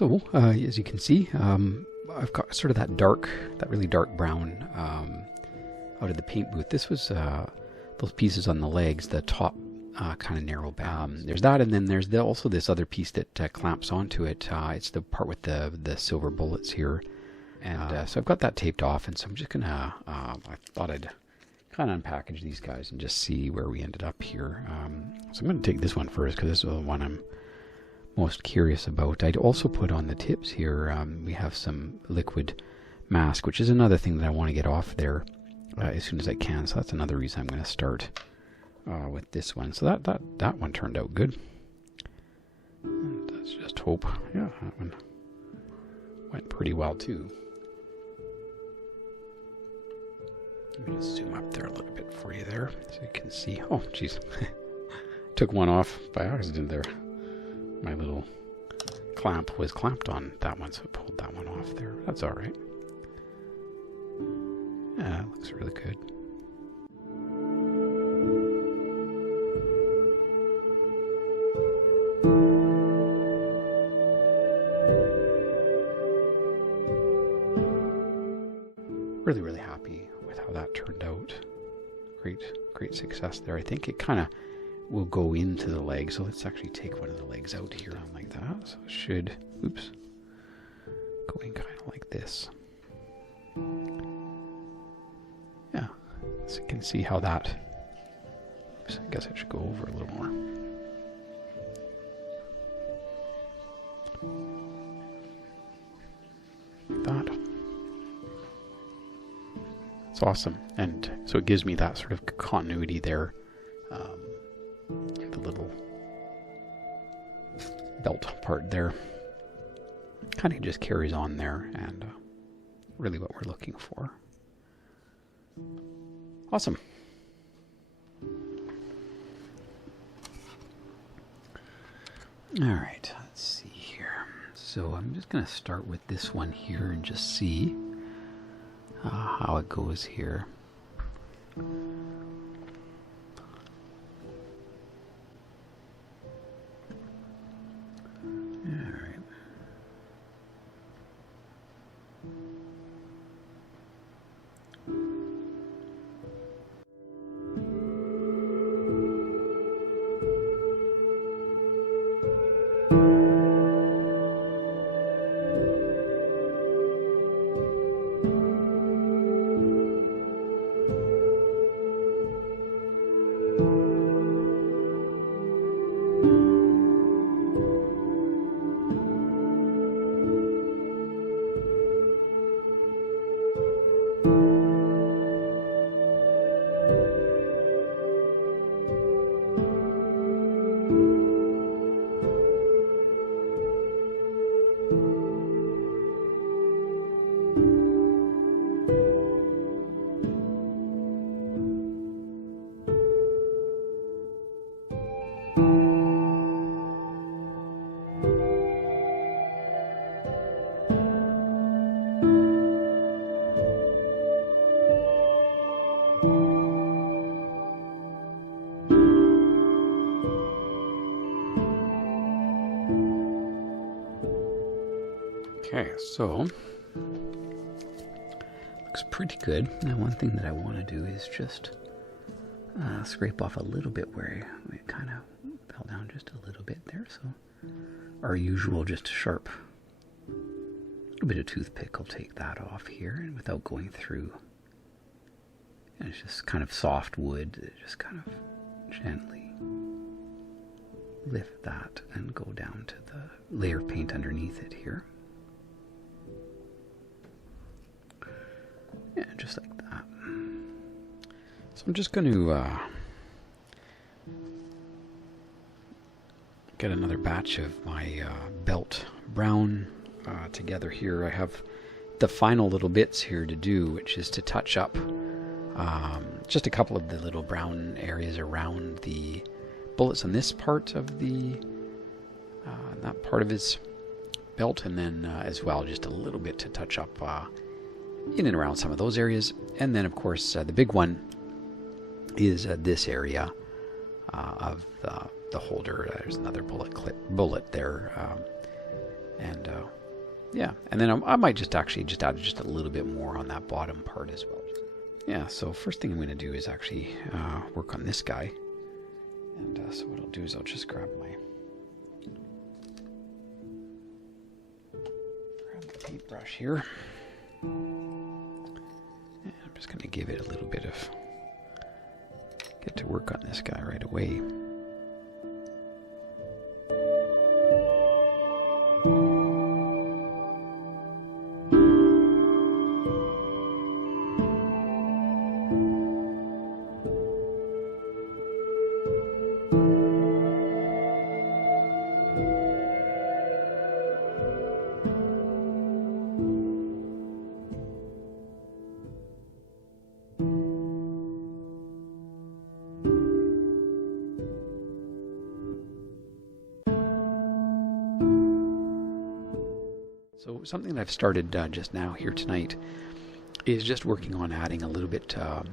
So, as you can see, I've got sort of that really dark brown out of the paint booth. This was those pieces on the legs, the top kind of narrow band. There's that, and then there's also this other piece that clamps onto it. It's the part with the silver bullets here. And so I've got that taped off, and so I'm just gonna, I thought I'd kind of unpackage these guys and just see where we ended up here. So I'm going to take this one first, because this is the one I'm most curious about. I'd also put on the tips here, we have some liquid mask, which is another thing that I want to get off there as soon as I can. So that's another reason I'm going to start with this one. So that one turned out good. And let's just hope, yeah, that one went pretty well too. Let me just zoom up there a little bit for you there, so you can see. Oh, jeez. Took one off by accident there. My little clamp was clamped on that one, so it pulled that one off there. That's all right. Yeah, it looks really good. Really, really happy with how that turned out. Great success there. I think it kind of will go into the leg. So let's actually take one of the legs out here like that. So it should, oops, go in kind of like this. Yeah, so you can see how that, oops, I guess I should go over a little more. Like that. It's awesome. And so it gives me that sort of continuity there. The little belt part there kind of just carries on there, and really what we're looking for. Awesome. All right, let's see here. So I'm just going to start with this one here and just see how it goes here. Okay, so looks pretty good. Now one thing that I want to do is just scrape off a little bit where it kind of fell down just a little bit there. So our usual just sharp little bit of toothpick will take that off here, and without going through. And it's just kind of soft wood, just kind of gently lift that and go down to the layer of paint underneath it here. Yeah, just like that. So I'm just going to get another batch of my belt brown together here. I have the final little bits here to do, which is to touch up just a couple of the little brown areas around the bullets on this part of the that part of his belt, and then as well just a little bit to touch up in and around some of those areas. And then of course the big one is this area of the holder. There's another bullet there, And yeah, and then I might just actually just add just a little bit more on that bottom part as well. Yeah, so first thing I'm going to do is actually work on this guy. And so what I'll do is I'll just grab the paintbrush here. And I'm just going to give it a little bit of, get to work on this guy right away. So something that I've started just now here tonight is just working on adding a little bit of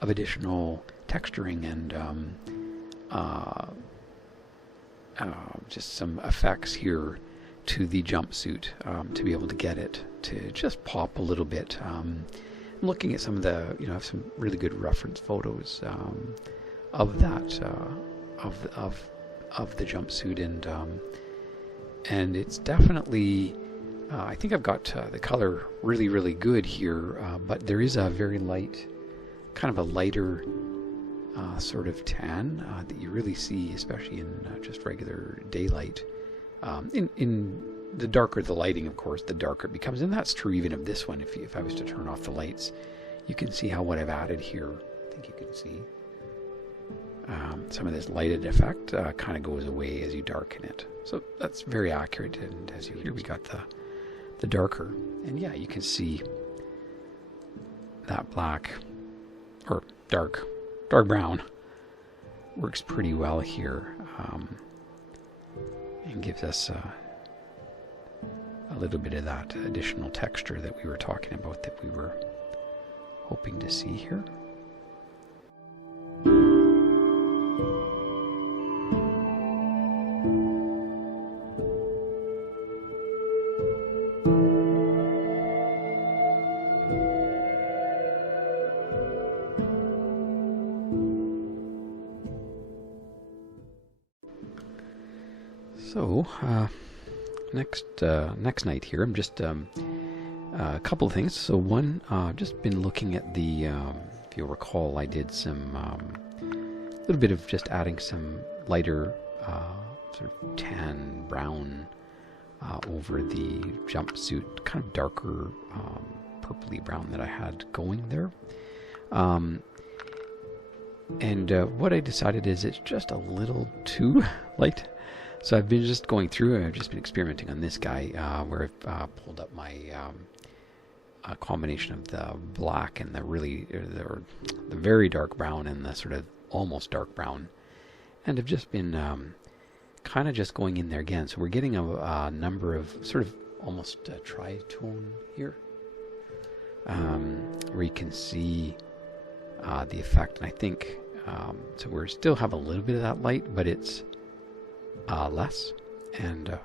additional texturing and just some effects here to the jumpsuit to be able to get it to just pop a little bit. I'm looking at some of the, I have some really good reference photos of that of the jumpsuit, and it's definitely. I think I've got the color really, really good here, but there is a very light, kind of a lighter sort of tan that you really see, especially in just regular daylight. In the darker the lighting, of course, the darker it becomes, and that's true even of this one. If I was to turn off the lights, you can see how what I've added here. I think you can see some of this lighted effect kind of goes away as you darken it. So that's very accurate, and as you hear, we got the darker, and yeah, you can see that black or dark brown works pretty well here, and gives us a little bit of that additional texture that we were talking about, that we were hoping to see here. So, next night here, I'm just a couple of things. So one, just been looking at the, if you'll recall, I did some little bit of just adding some lighter sort of tan brown over the jumpsuit, kind of darker purpley brown that I had going there. And what I decided is it's just a little too light. So I've been just going through, I've just been experimenting on this guy where I've pulled up my a combination of the black and the really, the very dark brown and the sort of almost dark brown. And I've just been kind of just going in there again. So we're getting a number of sort of almost tritone here. Where you can see the effect. And I think, so we still have a little bit of that light, but it's less, and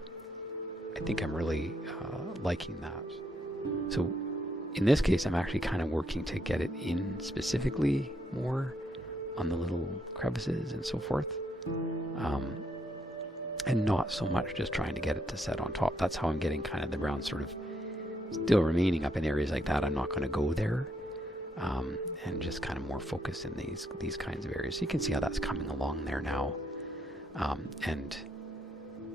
I think I'm really liking that. So in this case, I'm actually kind of working to get it in specifically more on the little crevices and so forth, and not so much just trying to get it to set on top. That's how I'm getting kind of the brown sort of still remaining up in areas like that. I'm not going to go there, and just kind of more focus in these kinds of areas. So you can see how that's coming along there now. And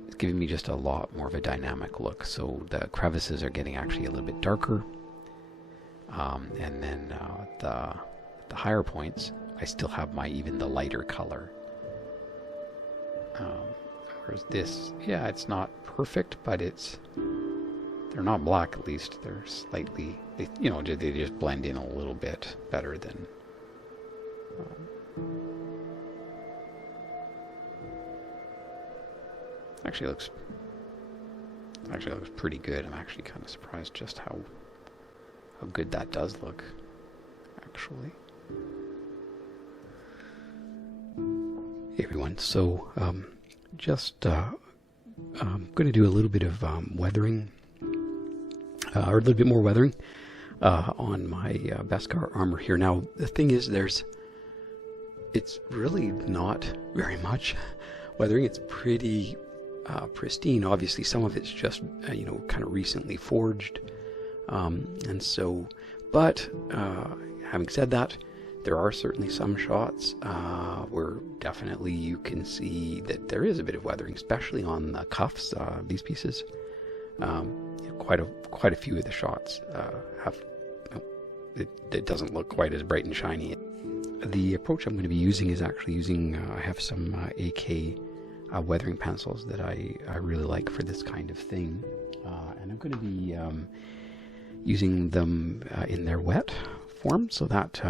it's giving me just a lot more of a dynamic look. So the crevices are getting actually a little bit darker. And then the higher points, I still have even the lighter color. Whereas this, yeah, it's not perfect, but they're not black, at least. They're slightly, they just blend in a little bit better than... Actually looks pretty good. I'm actually kind of surprised just how good that does look, actually. Hey everyone, so just I'm going to do a little bit of weathering, or a little bit more weathering on my Beskar Armour here. Now, the thing is, it's really not very much weathering. It's pretty pristine. Obviously, some of it's just, kind of recently forged. But having said that, there are certainly some shots where definitely you can see that there is a bit of weathering, especially on the cuffs. These pieces, quite a few of the shots have. It doesn't look quite as bright and shiny. The approach I'm going to be using is actually using. I have some AK weathering pencils that I really like for this kind of thing, and I'm going to be using them in their wet form, so that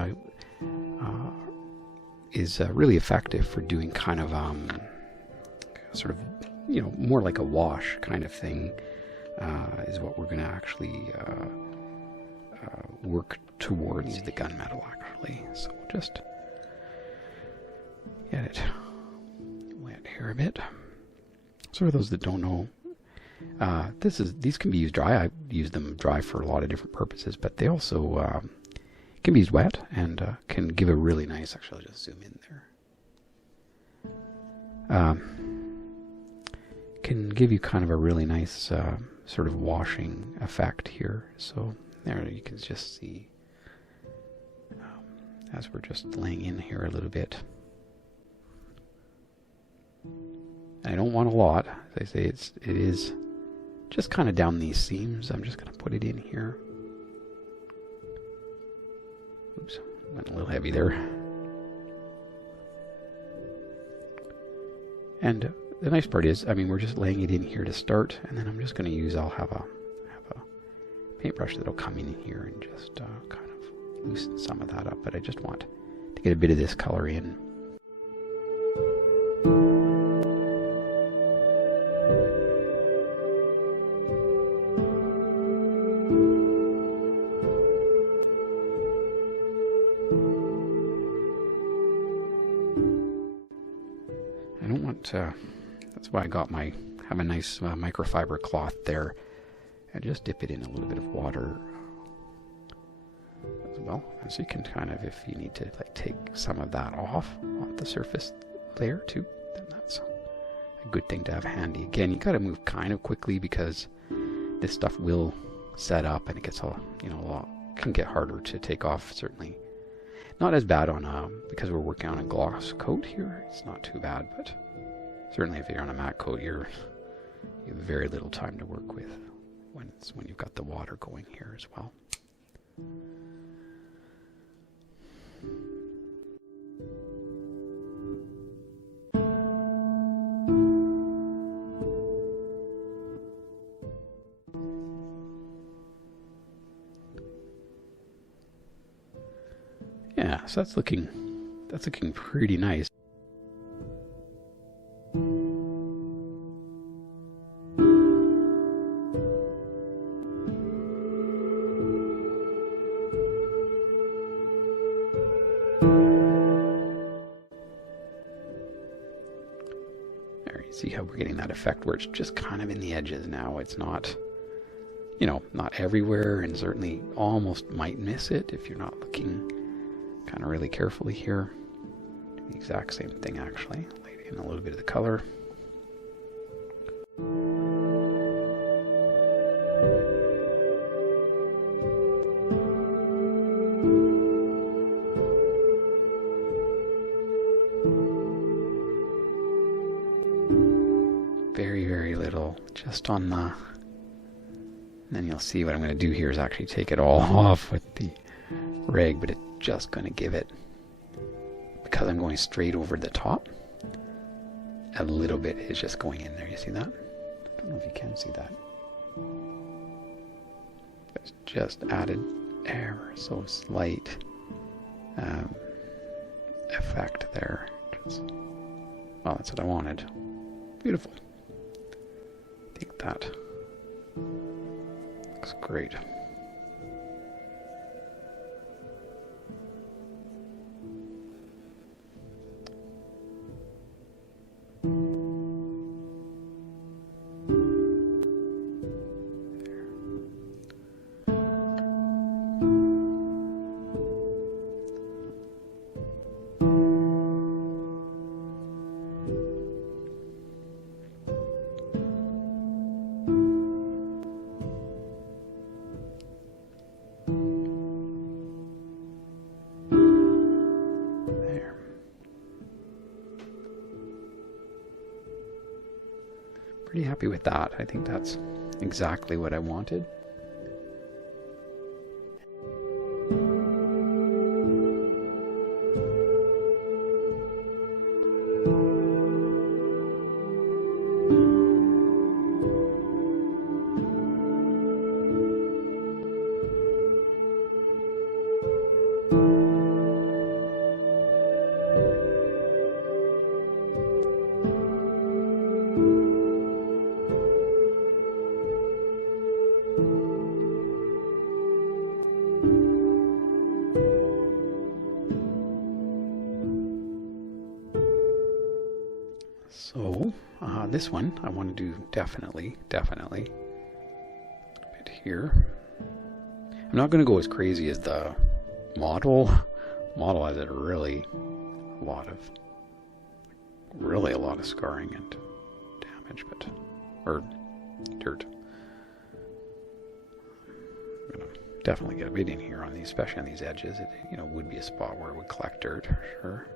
is really effective for doing kind of sort of more like a wash kind of thing, is what we're going to actually work towards the gunmetal actually. So we'll just get it wet here a bit. So for those that don't know, these can be used dry. I use them dry for a lot of different purposes, but they also can be used wet and can give a really nice. Actually, I'll just zoom in there. Can give you kind of a really nice sort of washing effect here. So there you can just see as we're just laying in here a little bit. I don't want a lot. As I say, it is just kind of down these seams. I'm just going to put it in here. Oops, went a little heavy there. And the nice part is, we're just laying it in here to start, and then I'm just going to use. I'll have a paintbrush that'll come in here and just kind of loosen some of that up. But I just want to get a bit of this color in. That's why I have a nice microfiber cloth there, and just dip it in a little bit of water as well. And so you can kind of, if you need to take some of that off the surface layer too, then that's a good thing to have handy. Again, you got to move kind of quickly because this stuff will set up, and it gets can get harder to take off. Certainly not as bad on because we're working on a gloss coat here. It's not too bad, but certainly if you're on a matte coat, you have very little time to work with when you've got the water going here as well. Yeah, so that's looking pretty nice. See how we're getting that effect where it's just kind of in the edges now. It's not, not everywhere, and certainly almost might miss it if you're not looking kind of really carefully here. Do the exact same thing actually. Lay in a little bit of the color. Very little, just on the, and then you'll see what I'm going to do here is actually take it all off with the rag, but it's just going to give it, because I'm going straight over the top, a little bit is just going in there. You see that? I don't know if you can see that. It's just added ever so slight effect there. Well, that's what I wanted. Beautiful. I think that looks great. pretty happy with that. I think that's exactly what I wanted. So this one I want to do definitely a bit here. I'm not going to go as crazy as the model. Model has a really a lot of scarring and damage, or dirt. I'm gonna definitely get a bit in here on these, especially on these edges. It would be a spot where it would collect dirt for sure.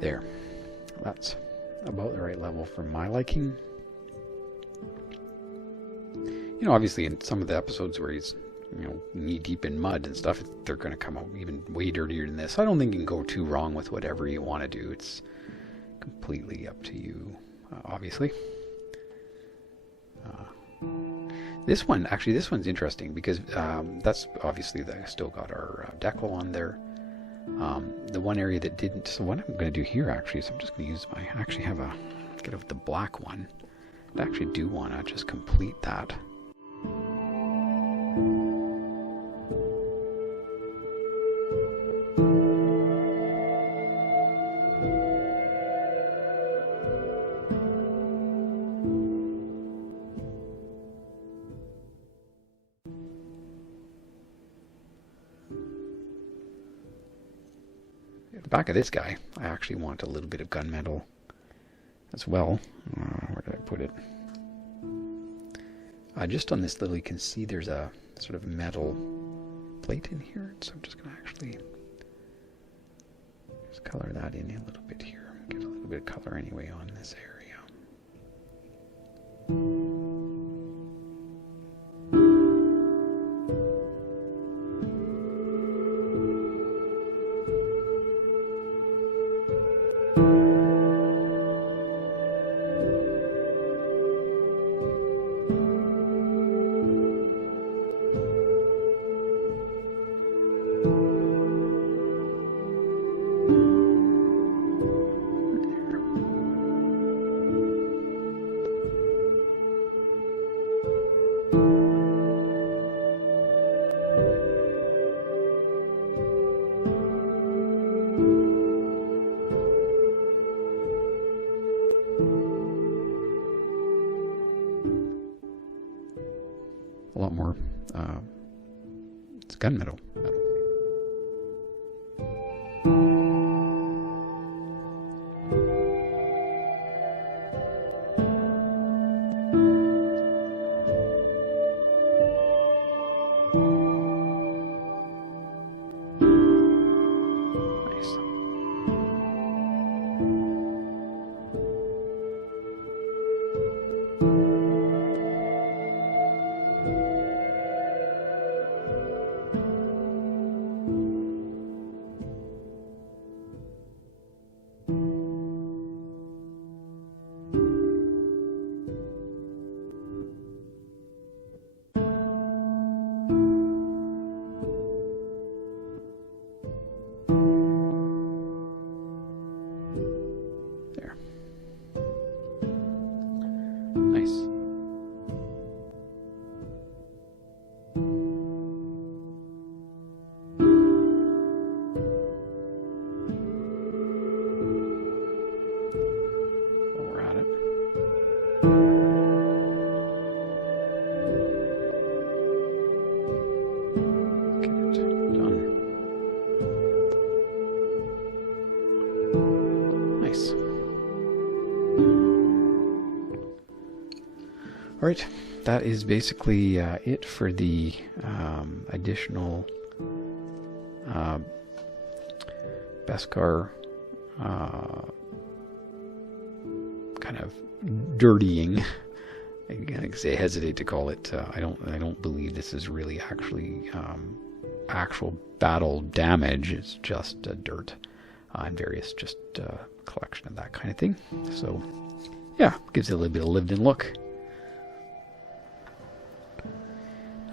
There. That's about the right level for my liking. Obviously in some of the episodes where he's, knee deep in mud and stuff, they're going to come out even way dirtier than this. I don't think you can go too wrong with whatever you want to do. It's completely up to you, obviously. This one's interesting because that's obviously still got our decal on there. The one area that didn't, so what I'm going to do here actually is I'm just going to use I actually have get out the black one. I actually do want to just complete that. The back of this guy, I actually want a little bit of gunmetal as well. Where did I put it? Just on this little, you can see there's a sort of metal plate in here, so I'm just going to actually just color that in a little bit here. Get a little bit of color anyway on this area. A lot more, it's gunmetal. Right, that is basically it for the additional Beskar kind of dirtying. I hesitate to call it. I don't believe this is really actually actual battle damage. It's just dirt and various just collection of that kind of thing. So yeah, gives it a little bit of lived-in look.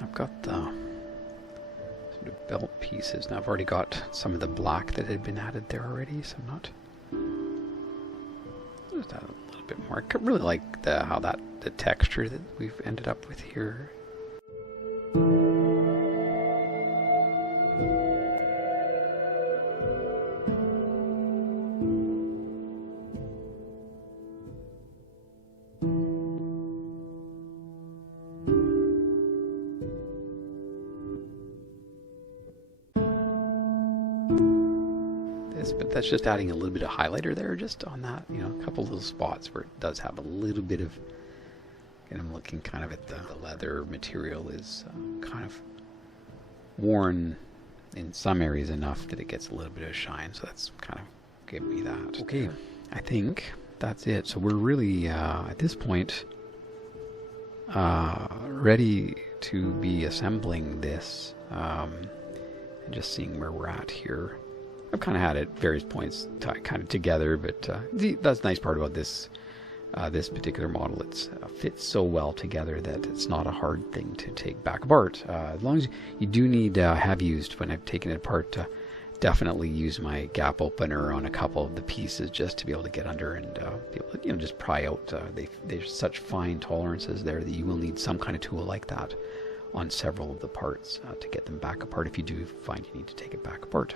I've got the sort of belt pieces. Now I've already got some of the black that had been added there already, so I'm not. Just add a little bit more. I really like how the texture that we've ended up with here. But that's just adding a little bit of highlighter there, just on that, you know, a couple little spots where it does have a little bit of, and I'm looking kind of at the leather material is kind of worn in some areas enough that it gets a little bit of shine, so that's kind of giving me that. Okay, I think that's it. So we're really, at this point, ready to be assembling this, and just seeing where we're at here. I've kind of had it various points kind of together, but that's the nice part about this this particular model. It fits so well together that it's not a hard thing to take back apart. As long as you do need have used when I've taken it apart, definitely use my gap opener on a couple of the pieces just to be able to get under and be able to, you know, just pry out. There's such fine tolerances there that you will need some kind of tool like that on several of the parts to get them back apart if you do find you need to take it back apart.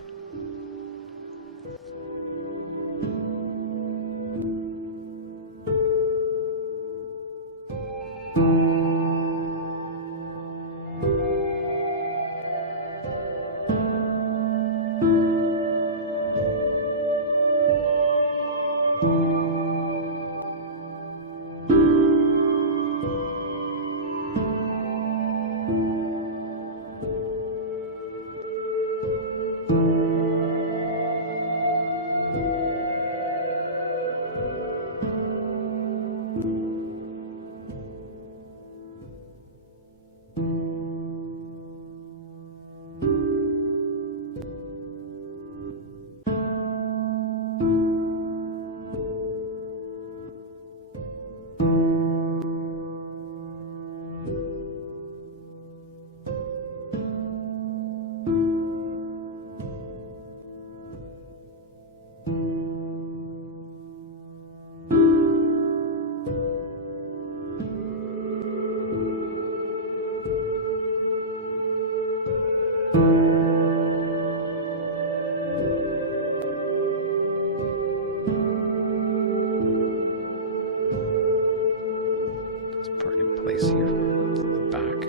Place here, the back,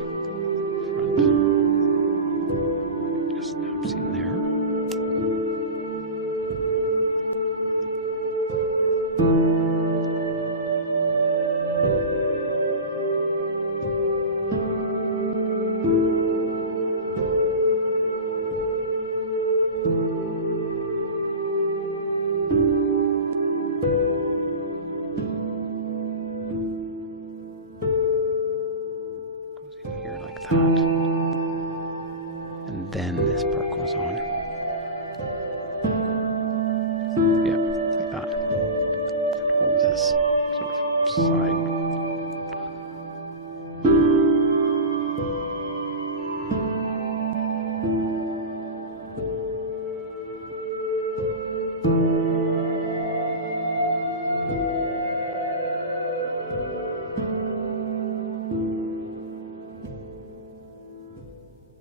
front, just snaps in there. That. And then this part goes on. Yeah, like that. It holds this sort of side.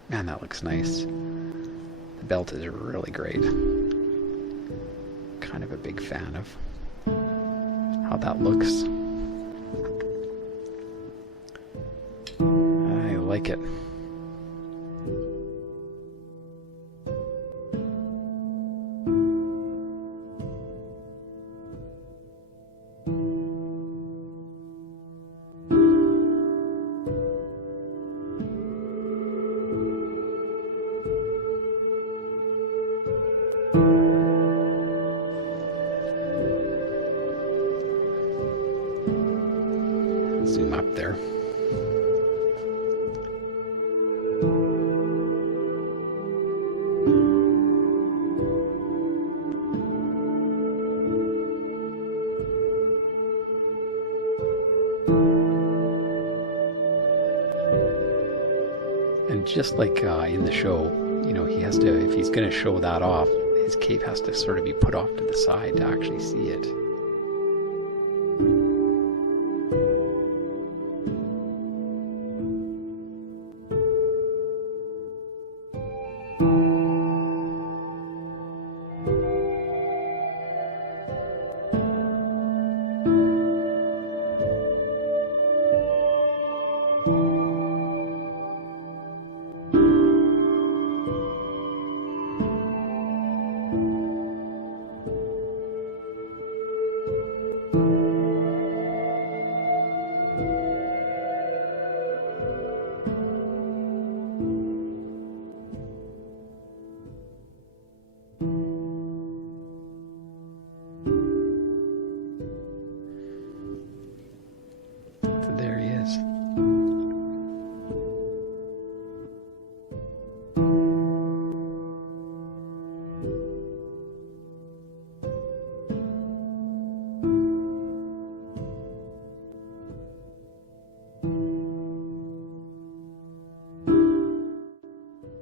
Man, that looks nice. The belt is really great. Kind of a big fan of how that looks. I like it. zoom up there. And just like in the show, you know, he has to, if he's going to show that off, his cape has to sort of be put off to the side to actually see it.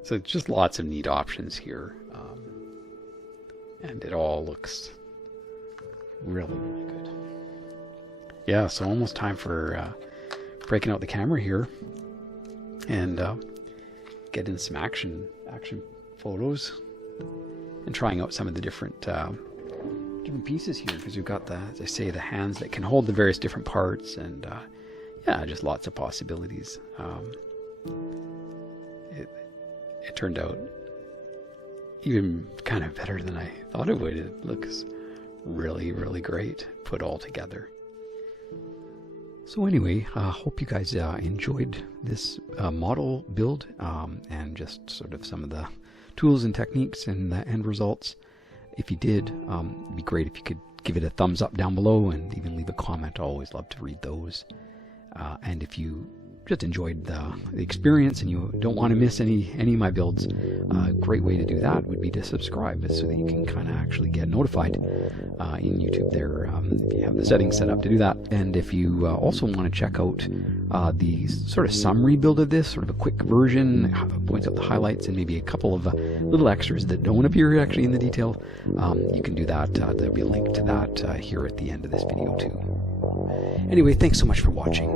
So just lots of neat options here, and it all looks really, really good. Yeah, so almost time for breaking out the camera here and getting some action photos and trying out some of the different pieces here, because we've got the, as I say, the hands that can hold the various different parts, and yeah, just lots of possibilities. It turned out even kind of better than I thought it would. It looks really, really great put all together. So anyway, hope you guys enjoyed this model build and just sort of some of the tools and techniques and the end results. If you did, it'd be great if you could give it a thumbs up down below and even leave a comment. I always love to read those. And if you just enjoyed the experience and you don't want to miss any of my builds, a great way to do that would be to subscribe, so that you can kind of actually get notified in YouTube there, if you have the settings set up to do that. And if you also want to check out the sort of summary build of this, sort of a quick version, points out the highlights and maybe a couple of little extras that don't appear actually in the detail, you can do that. There'll be a link to that here at the end of this video too. Anyway, thanks so much for watching.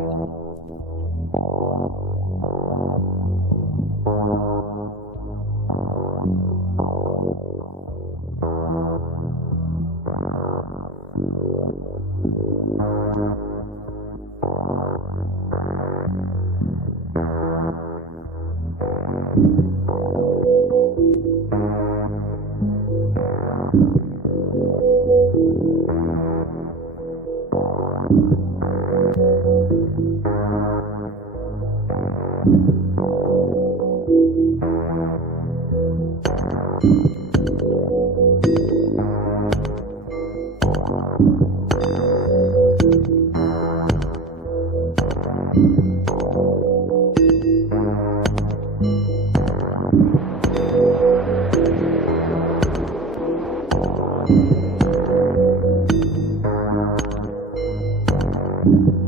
You